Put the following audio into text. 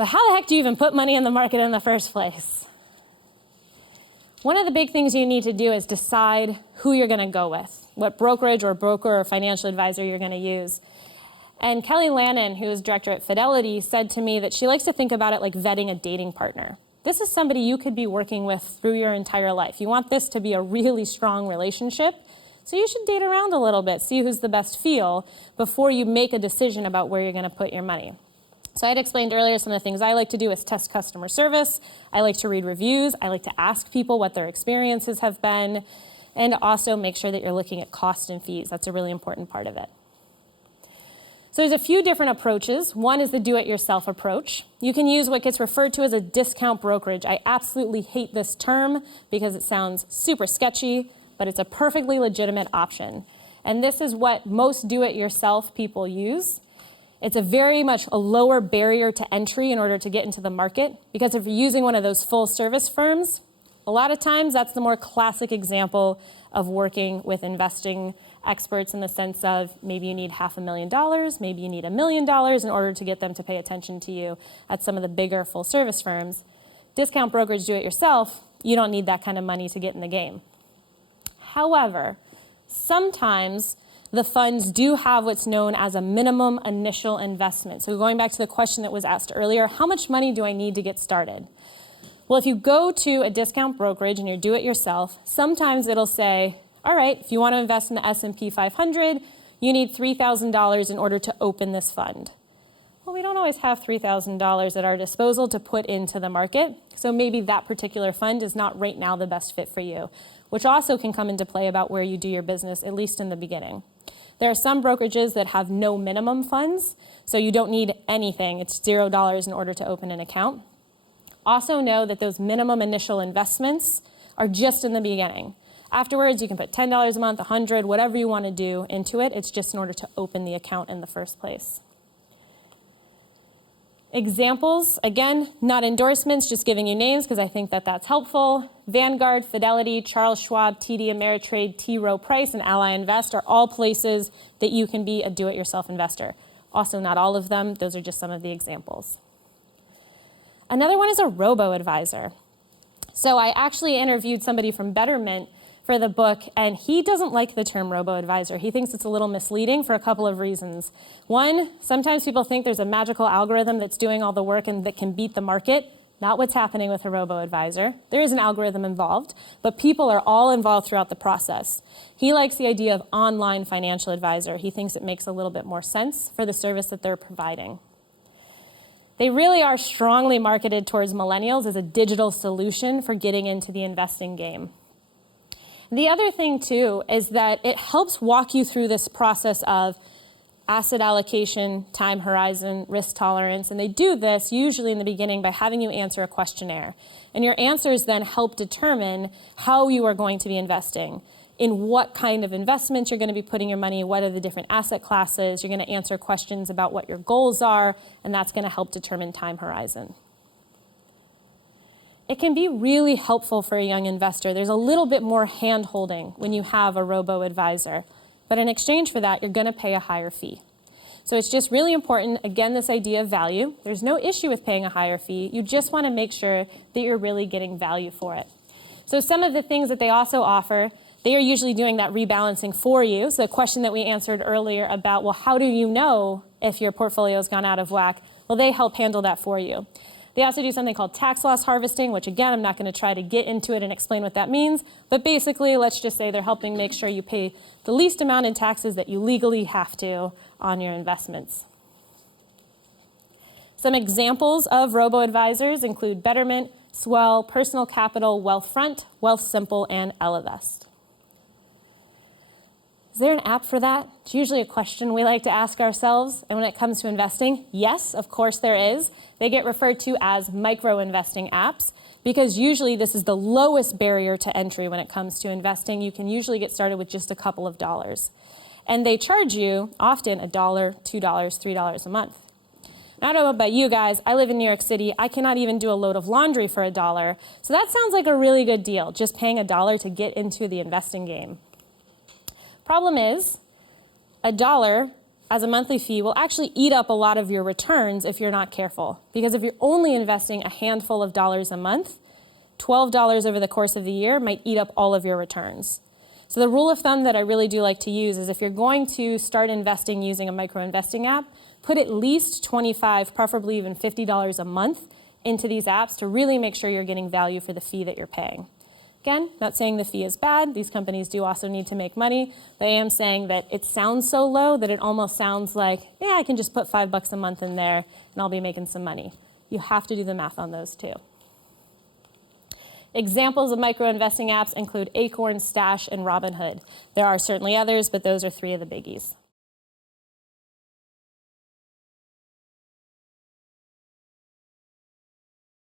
But how the heck do you even put money in the market in the first place? One of the big things you need to do is decide who you're going to go with, what brokerage or broker or financial advisor you're going to use. And Kelly Lannon, who is director at Fidelity, said to me that she likes to think about it like vetting a dating partner. This is somebody you could be working with through your entire life. You want this to be a really strong relationship, so you should date around a little bit, see who's the best feel before you make a decision about where you're going to put your money. So I had explained earlier some of the things I like to do is test customer service. I like to read reviews. I like to ask people what their experiences have been, and also make sure that you're looking at cost and fees. That's a really important part of it. So there's a few different approaches. One is the do-it-yourself approach. You can use what gets referred to as a discount brokerage. I absolutely hate this term because it sounds super sketchy, but it's a perfectly legitimate option. And this is what most do-it-yourself people use. It's a very much a lower barrier to entry in order to get into the market, because if you're using one of those full-service firms, a lot of times that's the more classic example of working with investing experts in the sense of maybe you need $500,000, maybe you need $1 million in order to get them to pay attention to you at some of the bigger full-service firms. Discount brokerage, do-it-yourself, you don't need that kind of money to get in the game. However, sometimes the funds do have what's known as a minimum initial investment. So going back to the question that was asked earlier, how much money do I need to get started? Well, if you go to a discount brokerage and you do it yourself, sometimes it'll say, all right, if you want to invest in the S&P 500, you need $3,000 in order to open this fund. Well, we don't always have $3,000 at our disposal to put into the market, so maybe that particular fund is not right now the best fit for you, which also can come into play about where you do your business, at least in the beginning. There are some brokerages that have no minimum funds, so you don't need anything. It's $0 in order to open an account. Also know that those minimum initial investments are just in the beginning. Afterwards, you can put $10 a month, $100, whatever you want to do into it. It's just in order to open the account in the first place. Examples, again, not endorsements, just giving you names because I think that that's helpful. Vanguard, Fidelity, Charles Schwab, TD Ameritrade, T. Rowe Price, and Ally Invest are all places that you can be a do-it-yourself investor. Also, not all of them. Those are just some of the examples. Another one is a robo-advisor. So I actually interviewed somebody from Betterment for the book, and he doesn't like the term robo-advisor. He thinks it's a little misleading for a couple of reasons. One, sometimes people think there's a magical algorithm that's doing all the work and that can beat the market. Not what's happening with a robo-advisor. There is an algorithm involved, but people are all involved throughout the process. He likes the idea of online financial advisor. He thinks it makes a little bit more sense for the service that they're providing. They really are strongly marketed towards millennials as a digital solution for getting into the investing game. The other thing, too, is that it helps walk you through this process of asset allocation, time horizon, risk tolerance, and they do this usually in the beginning by having you answer a questionnaire. And your answers then help determine how you are going to be investing, in what kind of investments you're going to be putting your money, what are the different asset classes. You're going to answer questions about what your goals are, and that's going to help determine time horizon. It can be really helpful for a young investor. There's a little bit more hand-holding when you have a robo-advisor. But in exchange for that, you're going to pay a higher fee. So it's just really important, again, this idea of value. There's no issue with paying a higher fee. You just want to make sure that you're really getting value for it. So some of the things that they also offer, they are usually doing that rebalancing for you. So the question that we answered earlier about, well, how do you know if your portfolio has gone out of whack? Well, they help handle that for you. They also do something called tax loss harvesting, which again, I'm not going to try to get into it and explain what that means. But basically, let's just say they're helping make sure you pay the least amount in taxes that you legally have to on your investments. Some examples of robo-advisors include Betterment, Swell, Personal Capital, Wealthfront, Wealthsimple, and Ellevest. Is there an app for that? It's usually a question we like to ask ourselves. And when it comes to investing, yes, of course there is. They get referred to as micro-investing apps because usually this is the lowest barrier to entry when it comes to investing. You can usually get started with just a couple of dollars. And they charge you often $1, $2, $3 a month. I don't know about you guys. I live in New York City. I cannot even do a load of laundry for $1. So that sounds like a really good deal, just paying $1 to get into the investing game. Problem is, $1 as a monthly fee will actually eat up a lot of your returns if you're not careful. Because if you're only investing a handful of dollars a month, $12 over the course of the year might eat up all of your returns. So the rule of thumb that I really do like to use is if you're going to start investing using a micro-investing app, put at least $25, preferably even $50 a month into these apps to really make sure you're getting value for the fee that you're paying. Again, not saying the fee is bad. These companies do also need to make money. But I am saying that it sounds so low that it almost sounds like, yeah, I can just put $5 a month in there and I'll be making some money. You have to do the math on those too. Examples of micro-investing apps include Acorn, Stash, and Robinhood. There are certainly others, but those are 3 of the biggies.